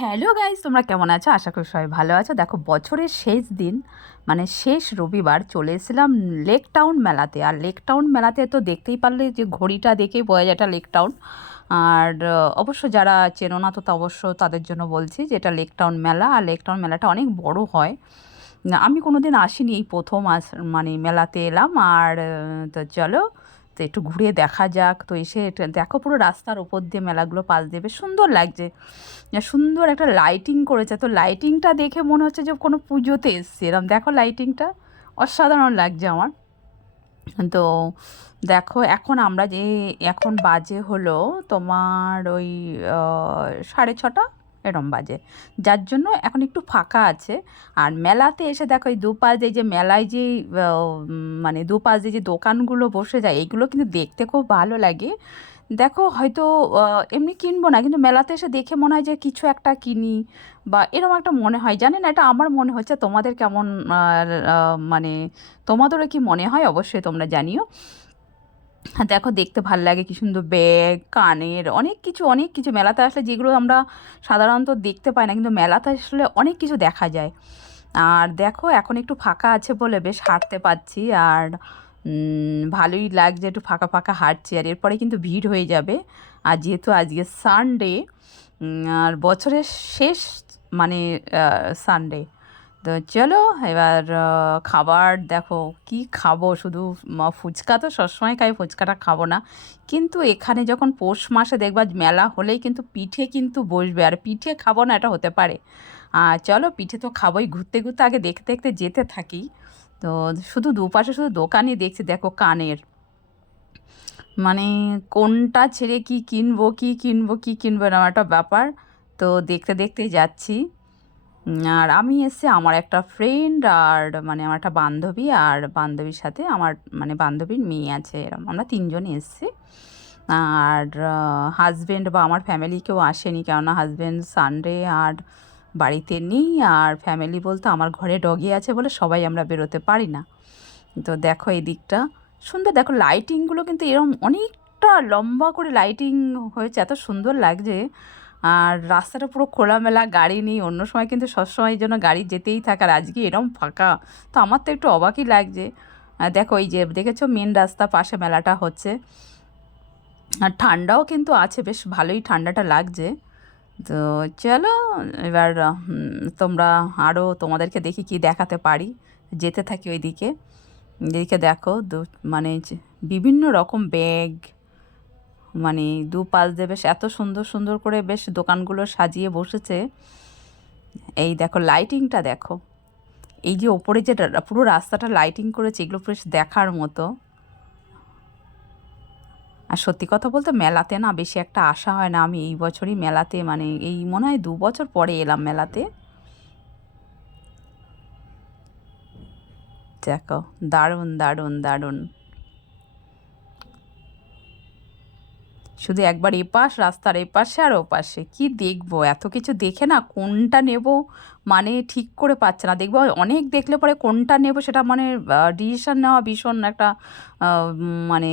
Hello guys, তোমরা কেমন আছো? আশা করি সবাই ভালো আছো। দেখো, বছরের শেষ দিন মানে শেষ রবিবার চলে এসেছিলাম লেক টাউন মেলাতে। আর লেক টাউন মেলাতে তো দেখতেই পারলে যে ঘড়িটা দেখেই বোঝা যায় এটা লেক টাউন। আর অবশ্য যারা চেনো না তো তা অবশ্য তাদের জন্য বলছি যে এটা লেক টাউন মেলা। আর লেক টাউন মেলাটা অনেক বড় হয়। না, আমি কোনোদিন আসিনি, এই প্রথম মানে মেলাতে এলাম। আর তো চলো, তো একটু ঘুরে দেখা যাক। তো এসে দেখো, পুরো রাস্তার ওপর দিয়ে মেলাগুলো পাশ দিয়ে বেশ সুন্দর লাগছে। সুন্দর একটা লাইটিং করেছে, তো লাইটিংটা দেখে মনে হচ্ছে যে কোনো পুজোতে এসছে এরম। দেখো লাইটিংটা অসাধারণ লাগছে আমার। তো দেখো, এখন আমরা যে এখন বাজে হলো তোমার ওই 6:30 এরম বাজে, যার জন্য এখন একটু ফাঁকা আছে। আর মেলাতে এসে দেখো, এই দুপাশ দিয়ে যে মেলায় যে মানে দুপাশ দিয়ে যে দোকানগুলো বসে যায়, এইগুলো কিন্তু দেখতে খুব ভালো লাগে। দেখো, হয়তো এমনি কিনবো না, কিন্তু মেলাতে এসে দেখে মনে হয় যে কিছু একটা কিনি বা এরকম একটা মনে হয়। জানি না, এটা আমার মনে হচ্ছে, তোমাদের কেমন মানে তোমাদেরও কি মনে হয় অবশ্যই তোমরা জানিও। হ্যাঁ, দেখো দেখতে ভাল লাগে, কি সুন্দর ব্যাগ, কানের, অনেক কিছু অনেক কিছু। মেলাতে আসলে যেগুলো আমরা সাধারণত দেখতে পাই না, কিন্তু মেলাতে আসলে অনেক কিছু দেখা যায়। আর দেখো, এখন একটু ফাঁকা আছে বলে বেশ হাঁটতে পারছি। আর ভালোই লাগছে, একটু ফাঁকা ফাঁকা হাঁটছি। আর এরপরে কিন্তু ভিড় হয়ে যাবে। আর যেহেতু আজকে সানডে, আর বছরের শেষ মানে সানডে, তো চলো এবার খাবার দেখো কি খাবো। শুধু ফুচকা তো সবসময় খাই, ফুচকাটা খাবো না। কিন্তু এখানে যখন পৌষ মাসে দেখবা মেলা হলেই কিন্তু পিঠে কিন্তু বসবে, আর পিঠে খাবো না এটা হতে পারে? আর চলো, পিঠে তো খাবোই। ঘুরতে ঘুরতে আগে দেখতে দেখতে যেতে থাকি। তো শুধু দুপাশে শুধু দোকানই দেখছি। দেখো কানের, মানে কোনটা ছেড়ে কি কিনবো, কি কিনবো, কি কিনবো, এরকম একটা ব্যাপার। তো দেখতে দেখতে যাচ্ছি। আর আমি এসেছি আমার একটা ফ্রেন্ড, আর মানে আমার একটা বান্ধবী, আর বান্ধবীর সাথে আমার মানে বান্ধবীর মেয়ে আছে, এরকম আমরা তিনজনই এসেছি। আর হাজব্যান্ড বা আমার ফ্যামিলি কেউ আসেনি, কেননা হাজব্যান্ড সানডে আর বাড়িতে নেই। আর ফ্যামিলি বলতে আমার ঘরে ডগি আছে বলে সবাই আমরা বেরোতে পারি না। তো দেখো এই দিকটা সুন্দর, দেখো লাইটিংগুলো কিন্তু এরকম অনেকটা লম্বা করে লাইটিং হয়েছে, এত সুন্দর লাগছে। আর রাস্তাটা পুরো খোলামেলা, গাড়ি নেই। অন্য সময় কিন্তু সবসময়ের জন্য গাড়ি যেতেই থাকে, আর আজকে এরকম ফাঁকা। তো আমার তো একটু অবাকই লাগছে। দেখো এই যে দেখেছো, মেন রাস্তা পাশে মেলাটা হচ্ছে। আর ঠান্ডাও কিন্তু আছে, বেশ ভালোই ঠান্ডাটা লাগছে। তো চলো এবার তোমরা আরও তোমাদেরকে দেখি কি দেখাতে পারি। যেতে থাকি ওইদিকে। এদিকে দেখো মানে বিভিন্ন রকম ব্যাগ, মানে দুপাশ দিয়ে বেশ এত সুন্দর সুন্দর করে বেশ দোকানগুলো সাজিয়ে বসেছে। এই দেখো লাইটিংটা দেখো, এই যে ওপরে যে পুরো রাস্তাটা লাইটিং করেছে, এগুলো বেশ দেখার মতো। আর সত্যি কথা বলতে মেলাতে না বেশি একটা আসা হয় না। আমি এই বছরই মেলাতে, মানে এই মনে হয় 2 বছর পরে এলাম মেলাতে। দেখো, দারুণ দারুণ দারুণ। শুধু একবার এপাশ রাস্তার এপাশে আর ওপাশে কি দেখবো, এত কিছু দেখে না কোনটা নেব মানে ঠিক করে পাচ্ছে না। দেখবো অনেক দেখলে পরে কোনটা নেব সেটা মানে ডিসিশন নেওয়া ভীষণ একটা মানে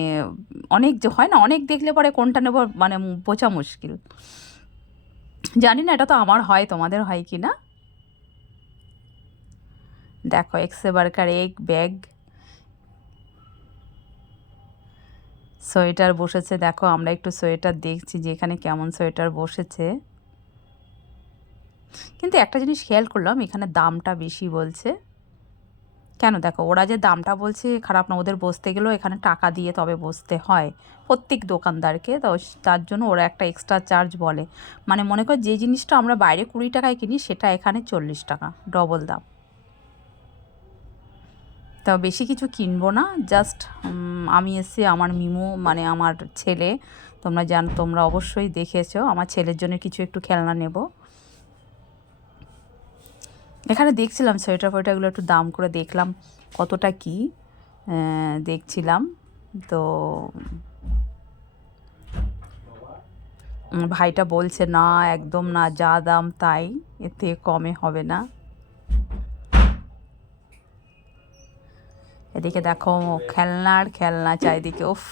অনেক যে হয় না, অনেক দেখলে পরে কোনটা নেব মানে বোঝা মুশকিল। জানি না এটা তো আমার হয়, তোমাদের হয় কি না। দেখো এক্সে বার্কার এক ব্যাগ, সোয়েটার বসেছে। দেখো আমরা একটু সোয়েটার দেখছি যে এখানে কেমন সোয়েটার বসেছে। কিন্তু একটা জিনিস খেয়াল করলাম, এখানে দামটা বেশি বলছে। কেন, দেখো ওরা যে দামটা বলছে খারাপ না, ওদের বসতে গেলেও এখানে টাকা দিয়ে তবে বসতে হয় প্রত্যেক দোকানদারকে। তো তার জন্য ওরা একটা এক্সট্রা চার্জ বলে। মানে মনে কর যে জিনিসটা আমরা বাইরে 20 টাকায় কিনি, সেটা এখানে 40 টাকা, ডবল দাম। তো বেশি কিছু কিনবো না, জাস্ট আমি এসে আমার মিমো মানে আমার ছেলে, তোমরা অবশ্যই দেখেছো, আমার ছেলের জন্য কিছু একটু খেলনা নেব। এখানে দেখছিলাম সোয়েটার ফোয়েটারগুলো, একটু দাম করে দেখলাম কতটা কি দেখছিলাম। তো ভাইটা বলছে না, একদম না, যা দাম তাই, এতে কমে হবে না। এদিকে দেখো খেলনার খেলনা চারিদিকে, উফ,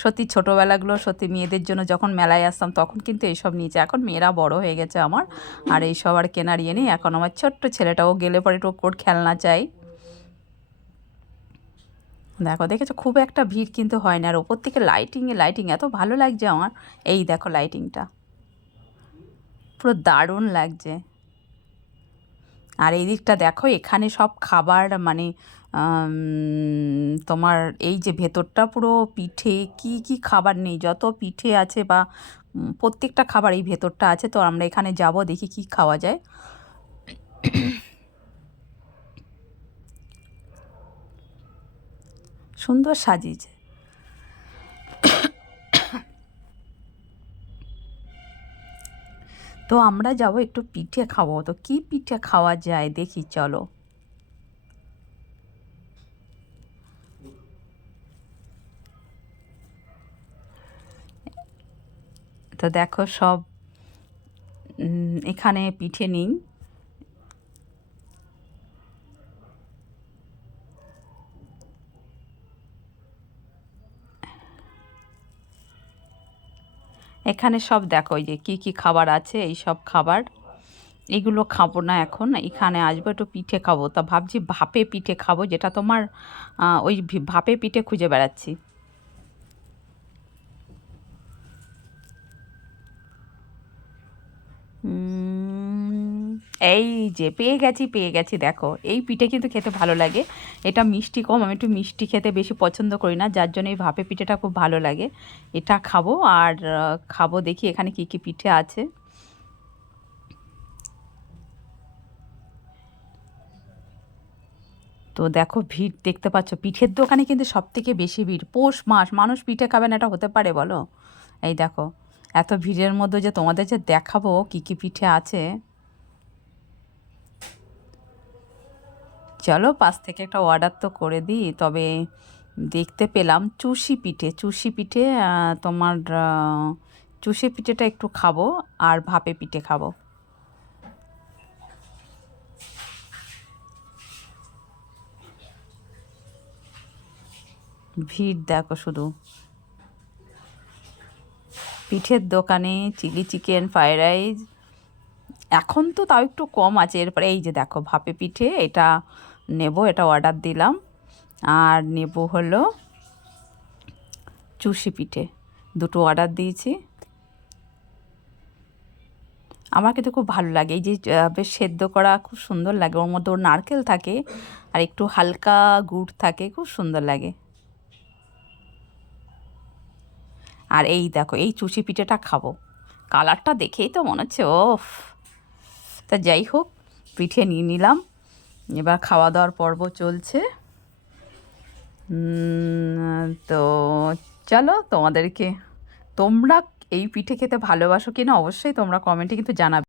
সত্যি ছোটোবেলাগুলো সত্যি মেয়েদের জন্য যখন মেলায় আসতাম তখন কিন্তু এইসব নিয়েছে। এখন মেয়েরা বড় হয়ে গেছে আমার, আর এইসব আর কেনার ইয়ে নেই। এখন আমার ছোট্ট ছেলেটাও গেলে পরে একটু ওর খেলনা চাই। দেখো দেখেছো, খুব একটা ভিড় কিন্তু হয় না। আর ওপর থেকে লাইটিং এত ভালো লাগছে আমার। এই দেখো লাইটিংটা পুরো দারুণ লাগছে। আর এই দিকটা দেখো, এখানে সব খাবার মানে তোমার এই যে ভেতরটা পুরো পিঠে, কি কি খাবার নেই, যত পিঠে আছে বা প্রত্যেকটা খাবার এই ভেতরটা আছে। তো আমরা এখানে যাব, দেখি কি খাওয়া যায়। সুন্দর সাজিয়েছে। তো আমরা যাব একটু পিঠে খাবো। তো কি পিঠে খাওয়া যায় দেখি, চলো। তো দেখো সব এখানে পিঠে নেই। এখানে সব দেখো এই যে কী কী খাবার আছে, এই সব খাবার। এগুলো খাবো না এখন, এখানে আসবো একটু পিঠে খাবো। তা ভাবছি ভাপে পিঠে খাবো, যেটা তোমার ওই ভাপে পিঠে খুঁজে বেড়াচ্ছি। এই যে পেয়ে গেছি দেখো। এই পিঠে কিন্তু খেতে ভালো লাগে। এটা মিষ্টি কম, আমি একটু মিষ্টি খেতে বেশি পছন্দ করি না, যার জন্য এই ভাপে পিঠেটা খুব ভালো লাগে। এটা খাবো। আর খাবো, দেখি এখানে কি কি পিঠে আছে। তো দেখো ভিড় দেখতে পাচ্ছ, পিঠের দোকানে কিন্তু সব থেকে বেশি ভিড়। পৌষ মাস, মানুষ পিঠে খাবে না, এটা হতে পারে বলো? এই দেখো, এত ভিড়ের মধ্যে যে তোমাদের যে দেখাবো কি কি পিঠে আছে। চলো পাশ থেকে একটা অর্ডার তো করে দিই। তবে দেখতে পেলাম চুষি পিঠে তোমার চুষি পিঠেটা একটু খাবো, আর ভাপে পিঠে খাবো। ভিড় দেখো শুধু পিঠের দোকানে। চিলি চিকেন, ফ্রাইড রাইস এখন তো তাও একটু কম আছে। এরপরে এই যে দেখো ভাপে পিঠে, এটা নেব, এটা অর্ডার দিলাম। আর নেব হলো চুষি পিঠে, দুটো অর্ডার দিয়েছি। আমার কিন্তু খুব ভালো লাগে এই যে বেশ সেদ্ধ করা, খুব সুন্দর লাগে। ওর মধ্যে ওর নারকেল থাকে আর একটু হালকা গুড় থাকে, খুব সুন্দর লাগে। আর এই দেখো এই চুষি পিঠেটা খাবো, কালারটা দেখেই তো মনে হচ্ছে ওফ। তা যাই হোক, পিঠে নিয়ে নিলাম। এবার খাওয়া দাওয়ার পর্ব চলছে। তো চলো তোমাদেরকে, তোমরা এই পিঠে খেতে ভালোবাসো কিনা অবশ্যই তোমরা কমেন্টে কিন্তু জানাবে।